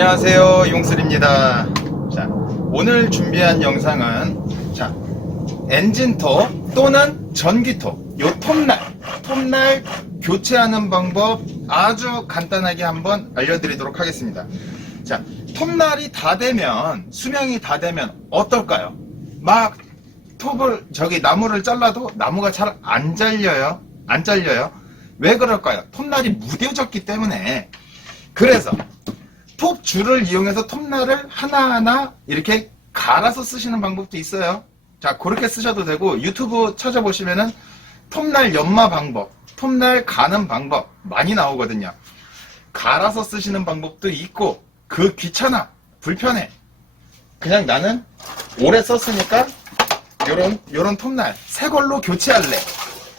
안녕하세요, 용슬입니다. 자, 오늘 준비한 영상은 엔진톱 또는 전기톱, 요 톱날 교체하는 방법 아주 간단하게 한번 알려드리도록 하겠습니다. 자, 톱날이 다 되면, 수명이 다 되면 어떨까요? 막 톱을 나무를 잘라도 나무가 잘 안 잘려요. 왜 그럴까요? 톱날이 무뎌졌기 때문에. 그래서 톱 줄을 이용해서 톱날을 하나하나 이렇게 갈아서 쓰시는 방법도 있어요. 자, 그렇게 쓰셔도 되고, 유튜브 찾아보시면은 톱날 연마 방법, 톱날 가는 방법 많이 나오거든요. 갈아서 쓰시는 방법도 있고, 그 귀찮아, 불편해. 그냥 나는 오래 썼으니까 요런 톱날 새 걸로 교체할래.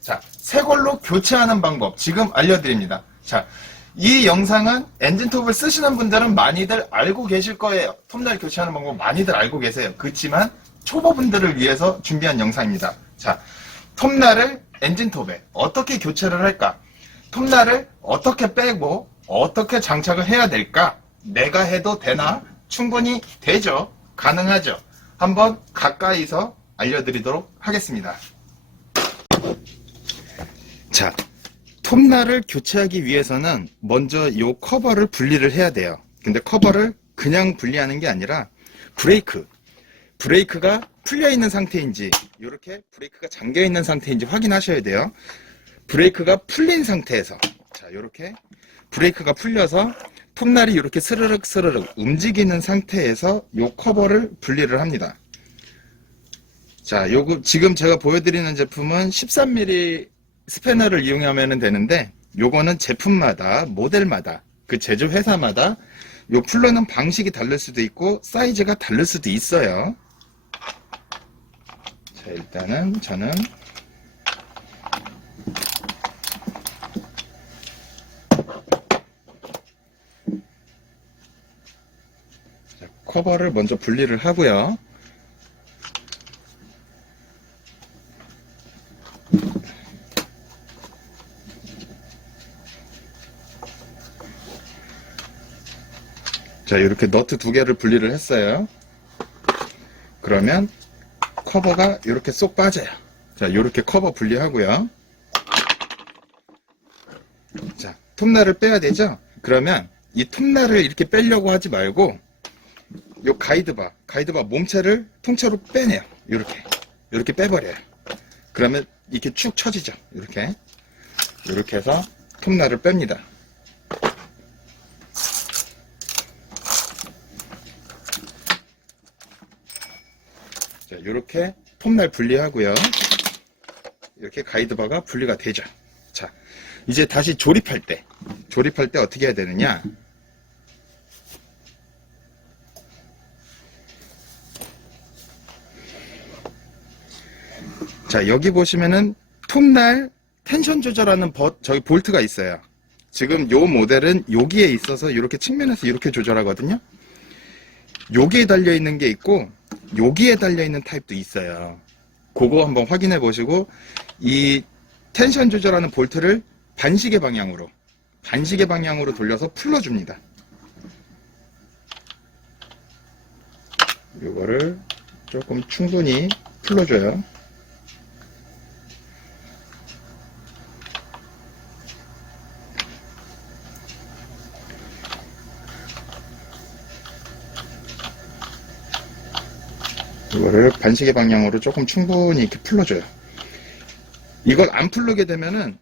자, 새 걸로 교체하는 방법 지금 알려드립니다. 자, 이 영상은 엔진톱을 쓰시는 분들은 많이들 알고 계실 거예요. 톱날 교체하는 방법 많이들 알고 계세요. 그렇지만 초보분들을 위해서 준비한 영상입니다. 자, 톱날을 엔진톱에 어떻게 교체를 할까? 톱날을 어떻게 빼고 어떻게 장착을 해야 될까? 내가 해도 되나? 충분히 되죠. 가능하죠. 한번 가까이서 알려드리도록 하겠습니다. 자, 톱날을 교체하기 위해서는 먼저 이 커버를 분리를 해야 돼요. 근데 커버를 그냥 분리하는 게 아니라 브레이크가 풀려 있는 상태인지, 이렇게 브레이크가 잠겨 있는 상태인지 확인하셔야 돼요. 브레이크가 풀린 상태에서, 자, 이렇게 브레이크가 풀려서 톱날이 이렇게 스르륵 움직이는 상태에서 이 커버를 분리를 합니다. 자, 요거 지금 제가 보여드리는 제품은 13mm 스패너를 이용하면 되는데, 요거는 제품마다, 모델마다, 그 제조 회사마다 요 풀러는 방식이 다를 수도 있고 사이즈가 다를 수도 있어요. 자, 일단은 저는 커버를 먼저 분리를 하고요. 자, 이렇게 너트 두 개를 분리를 했어요. 그러면 커버가 이렇게 쏙 빠져요. 자, 이렇게 커버 분리하고요. 자, 톱날을 빼야 되죠? 그러면 이 톱날을 이렇게 빼려고 하지 말고 요 가이드바 몸체를 통째로 빼내요. 이렇게 빼버려요. 그러면 이렇게 축 처지죠. 이렇게 해서 톱날을 뺍니다. 자, 이렇게 톱날 분리하고요. 이렇게 가이드바가 분리가 되죠. 자, 이제 다시 조립할 때 어떻게 해야 되느냐? 자, 여기 보시면은 톱날 텐션 조절하는 볼트가 있어요. 지금 요 모델은 여기에 있어서 이렇게 측면에서 이렇게 조절하거든요. 여기에 달려 있는 게 있고 여기에 달려 있는 타입도 있어요. 그거 한번 확인해 보시고, 이 텐션 조절하는 볼트를 반시계 방향으로 돌려서 풀러줍니다. 이거를 조금 충분히 풀러줘요. 이거를 반시계 방향으로 조금 충분히 이렇게 풀러줘요. 이걸 안 풀르게 되면은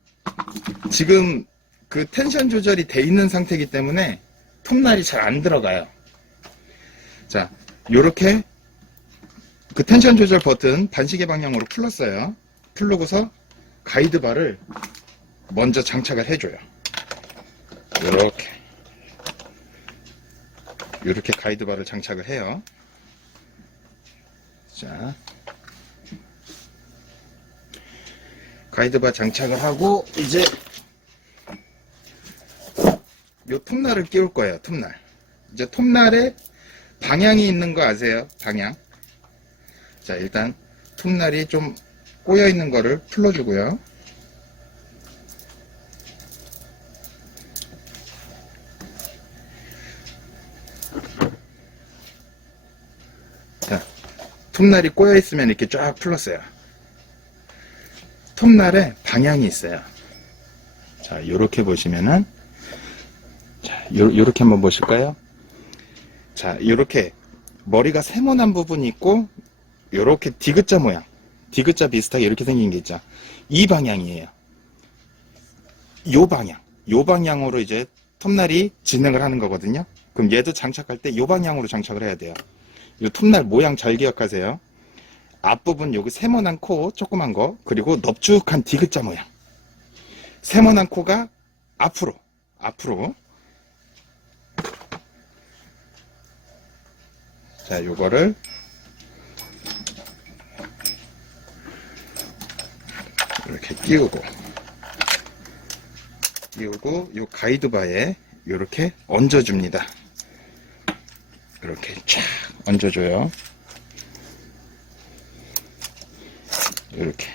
지금 그 텐션 조절이 돼 있는 상태이기 때문에 톱날이 잘 안 들어가요. 자, 요렇게 그 텐션 조절 버튼 반시계 방향으로 풀렀어요. 풀르고서 가이드바를 먼저 장착을 해줘요. 이렇게 가이드바를 장착을 해요. 자, 가이드바 장착을 하고 이제 요 톱날을 끼울 거예요. 이제 톱날에 방향이 있는 거 아세요? 방향. 자, 일단 톱날이 좀 꼬여 있는 거를 풀어주고요. 톱날이 꼬여있으면 이렇게 쫙 풀렀어요. 톱날에 방향이 있어요. 자, 요렇게 보시면은, 자, 요렇게 한번 보실까요? 자, 요렇게 머리가 세모난 부분이 있고, 요렇게 디귿자 모양, 디귿자 비슷하게 이렇게 생긴 게 있죠. 이 방향이에요. 요 방향으로 이제 톱날이 진행을 하는 거거든요. 그럼 얘도 장착할 때 요 방향으로 장착을 해야 돼요. 요 톱날 모양 잘 기억하세요. 앞부분 여기 세모난 코 조그만 거, 그리고 넙죽한 디귿자 모양. 세모난 코가 앞으로 자, 요거를 이렇게 끼우고 요 가이드바에 이렇게 얹어줍니다. 이렇게 쫙 얹어줘요. 이렇게.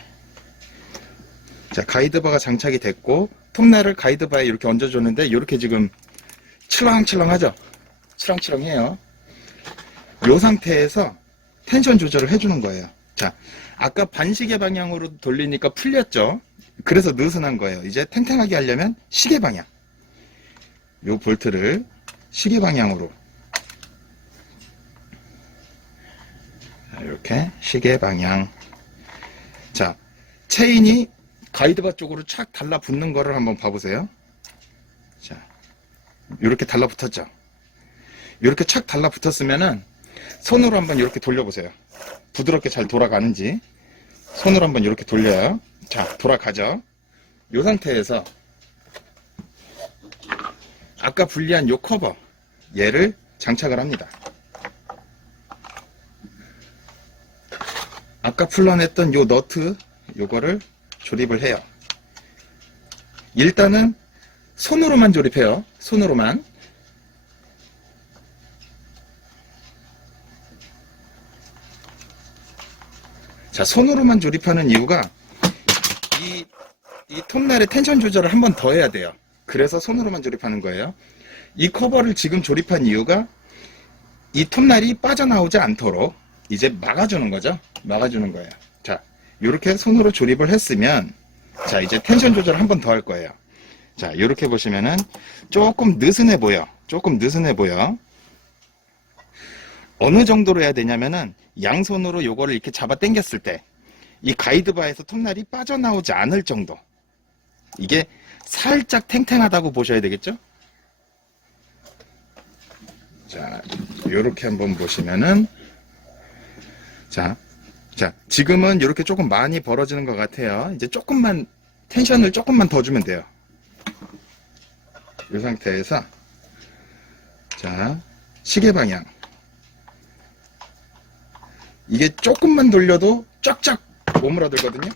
자, 가이드바가 장착이 됐고, 톱날을 가이드바에 이렇게 얹어줬는데, 이렇게 지금 칠렁칠렁하죠? 칠렁칠렁해요. 이 상태에서 텐션 조절을 해주는 거예요. 자, 아까 반시계 방향으로 돌리니까 풀렸죠? 그래서 느슨한 거예요. 이제 탱탱하게 하려면 시계 방향. 요 볼트를 시계 방향으로. 자, 이렇게 시계 방향. 자, 체인이 가이드바 쪽으로 착 달라붙는 거를 한번 봐보세요. 자, 이렇게 달라붙었죠? 이렇게 착 달라붙었으면은 손으로 한번 이렇게 돌려보세요. 부드럽게 잘 돌아가는지. 손으로 한번 이렇게 돌려요. 자, 돌아가죠? 이 상태에서 아까 분리한 요 커버, 얘를 장착을 합니다. 아까 풀러냈던 요 너트, 요거를 조립을 해요. 일단은 손으로만 조립해요. 손으로만. 자, 손으로만 조립하는 이유가 이 톱날의 텐션 조절을 한 번 더 해야 돼요. 그래서 손으로만 조립하는 거예요. 이 커버를 지금 조립한 이유가 이 톱날이 빠져나오지 않도록 이제 막아주는 거죠. 막아주는 거예요. 자, 이렇게 손으로 조립을 했으면, 자, 이제 텐션 조절을 한 번 더 할 거예요. 자, 이렇게 보시면은 조금 느슨해 보여. 조금 느슨해 보여. 어느 정도로 해야 되냐면은 양손으로 요거를 이렇게 잡아 당겼을 때 이 가이드바에서 톱날이 빠져나오지 않을 정도. 이게 살짝 탱탱하다고 보셔야 되겠죠? 자, 요렇게 한번 보시면은, 자, 지금은 이렇게 조금 많이 벌어지는 것 같아요. 이제 조금만, 텐션을 조금만 더 주면 돼요. 이 상태에서, 자, 시계 방향. 이게 조금만 돌려도 쫙쫙 오므라들거든요.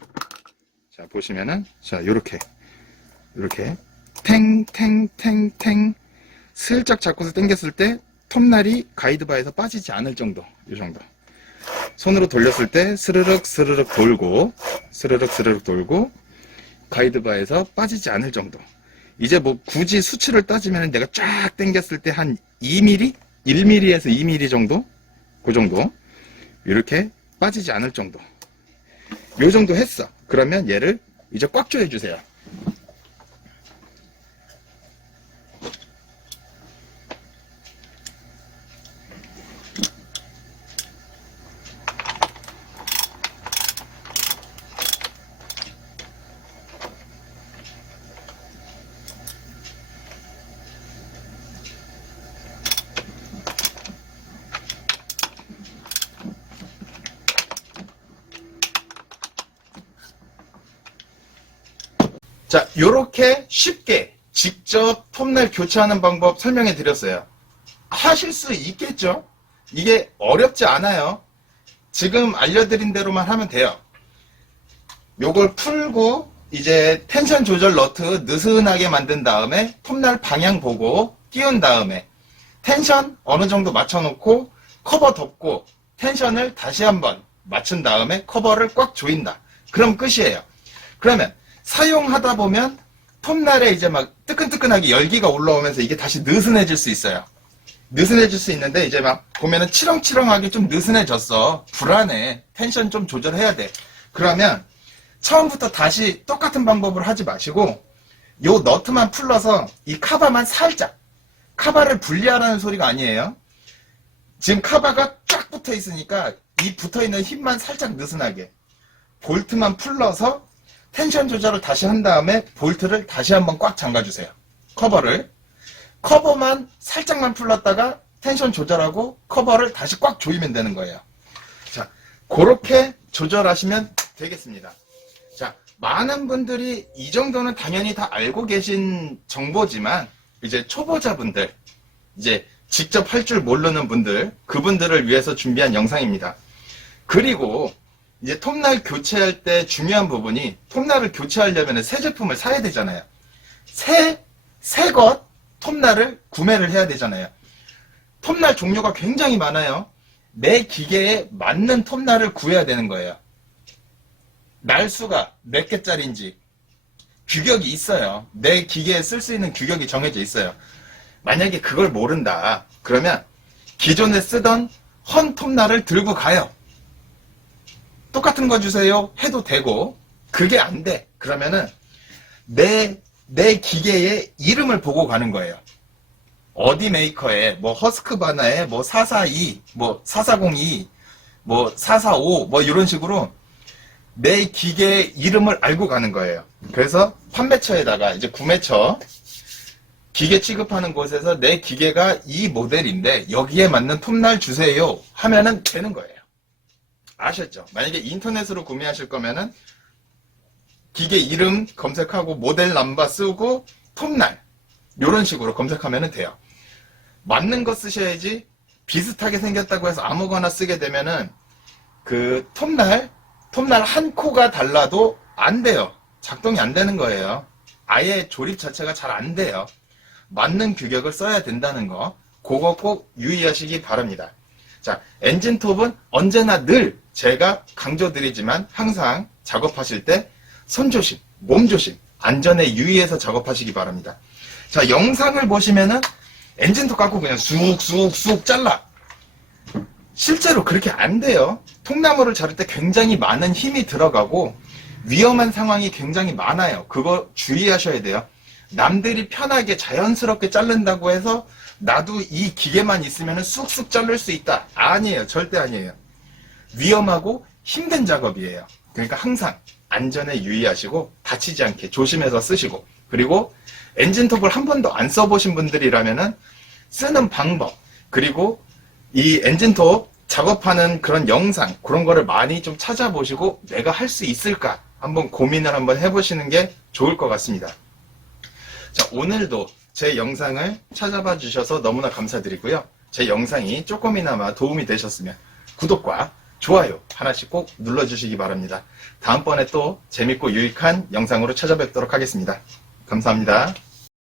자, 보시면은, 자, 요렇게 탱탱탱탱 슬쩍 잡고서 당겼을 때 톱날이 가이드바에서 빠지지 않을 정도. 이 정도. 손으로 돌렸을 때 스르륵 스르륵 돌고 가이드바에서 빠지지 않을 정도. 이제 뭐 굳이 수치를 따지면 내가 쫙 당겼을 때 한 2mm? 1mm에서 2mm 정도? 그 정도. 이렇게 빠지지 않을 정도. 요 정도 했어. 그러면 얘를 이제 꽉 조여주세요. 자, 요렇게 쉽게 직접 톱날 교체하는 방법 설명해 드렸어요. 하실 수 있겠죠? 이게 어렵지 않아요. 지금 알려드린 대로만 하면 돼요. 요걸 풀고 이제 텐션 조절 너트 느슨하게 만든 다음에 톱날 방향 보고 끼운 다음에 텐션 어느 정도 맞춰놓고 커버 덮고 텐션을 다시 한번 맞춘 다음에 커버를 꽉 조인다. 그럼 끝이에요. 그러면 사용하다 보면 톱날에 이제 막 뜨끈뜨끈하게 열기가 올라오면서 이게 다시 느슨해질 수 있어요. 느슨해질 수 있는데 이제 막 보면은 치렁치렁하게 좀 느슨해졌어. 불안해. 텐션 좀 조절해야 돼. 그러면 처음부터 다시 똑같은 방법으로 하지 마시고 요 너트만 풀러서 이 카바만 살짝, 카바를 분리하라는 소리가 아니에요. 지금 카바가 쫙 붙어 있으니까 이 붙어 있는 힘만 살짝 느슨하게 볼트만 풀러서 텐션 조절을 다시 한 다음에 볼트를 다시 한번 꽉 잠가주세요. 커버만 살짝만 풀렀다가 텐션 조절하고 커버를 다시 꽉 조이면 되는 거예요. 자, 그렇게 조절하시면 되겠습니다. 자, 많은 분들이 이 정도는 당연히 다 알고 계신 정보지만 이제 초보자분들, 이제 직접 할 줄 모르는 분들, 그분들을 위해서 준비한 영상입니다. 그리고 이제 톱날 교체할 때 중요한 부분이, 톱날을 교체하려면 새 제품을 사야 되잖아요. 새 것 톱날을 구매를 해야 되잖아요. 톱날 종류가 굉장히 많아요. 내 기계에 맞는 톱날을 구해야 되는 거예요. 날수가 몇 개짜리인지 규격이 있어요. 내 기계에 쓸 수 있는 규격이 정해져 있어요. 만약에 그걸 모른다 그러면 기존에 쓰던 헌 톱날을 들고 가요. 똑같은 거 주세요 해도 되고, 그게 안 돼 그러면은 내 기계의 이름을 보고 가는 거예요. 어디 메이커에 뭐 허스크바나에 뭐 442, 뭐 4402, 뭐 445, 뭐 이런 식으로 내 기계의 이름을 알고 가는 거예요. 그래서 판매처에다가 이제 구매처, 기계 취급하는 곳에서 내 기계가 이 모델인데 여기에 맞는 톱날 주세요 하면은 되는 거예요. 아셨죠? 만약에 인터넷으로 구매하실 거면은 기계 이름 검색하고 모델 넘버 쓰고 톱날 이런 식으로 검색하면 돼요. 맞는 거 쓰셔야지 비슷하게 생겼다고 해서 아무거나 쓰게 되면은 그 톱날 한 코가 달라도 안 돼요. 작동이 안 되는 거예요. 아예 조립 자체가 잘 안 돼요. 맞는 규격을 써야 된다는 거, 그거 꼭 유의하시기 바랍니다. 자, 엔진톱은 언제나 늘 제가 강조드리지만 항상 작업하실 때 손조심, 몸조심, 안전에 유의해서 작업하시기 바랍니다. 자, 영상을 보시면은 엔진톱 갖고 그냥 쑥쑥쑥 잘라. 실제로 그렇게 안 돼요. 통나무를 자를 때 굉장히 많은 힘이 들어가고 위험한 상황이 굉장히 많아요. 그거 주의하셔야 돼요. 남들이 편하게 자연스럽게 자른다고 해서 나도 이 기계만 있으면 쑥쑥 자를 수 있다. 아니에요. 절대 아니에요. 위험하고 힘든 작업이에요. 그러니까 항상 안전에 유의하시고 다치지 않게 조심해서 쓰시고, 그리고 엔진톱을 한 번도 안 써보신 분들이라면은 쓰는 방법, 그리고 이 엔진톱 작업하는 그런 영상, 그런 거를 많이 좀 찾아보시고 내가 할 수 있을까 한번 고민을 한번 해보시는 게 좋을 것 같습니다. 자, 오늘도 제 영상을 찾아봐 주셔서 너무나 감사드리고요. 제 영상이 조금이나마 도움이 되셨으면 구독과 좋아요 하나씩 꼭 눌러주시기 바랍니다. 다음번에 또 재밌고 유익한 영상으로 찾아뵙도록 하겠습니다. 감사합니다.